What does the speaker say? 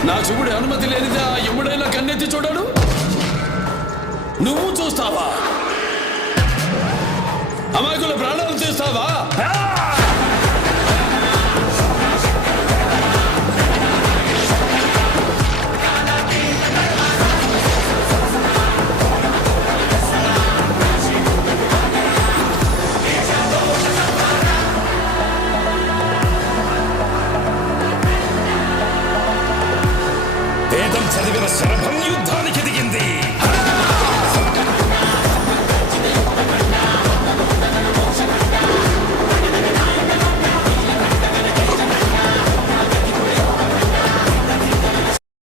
శివుడి అనుమతి లేనిదే ఆ యముడైనా కన్నెత్తి చూడడు? నువ్వు చూస్తావా? అమాయకుల ప్రాణాలు చేస్తావా gonna set up a new dog.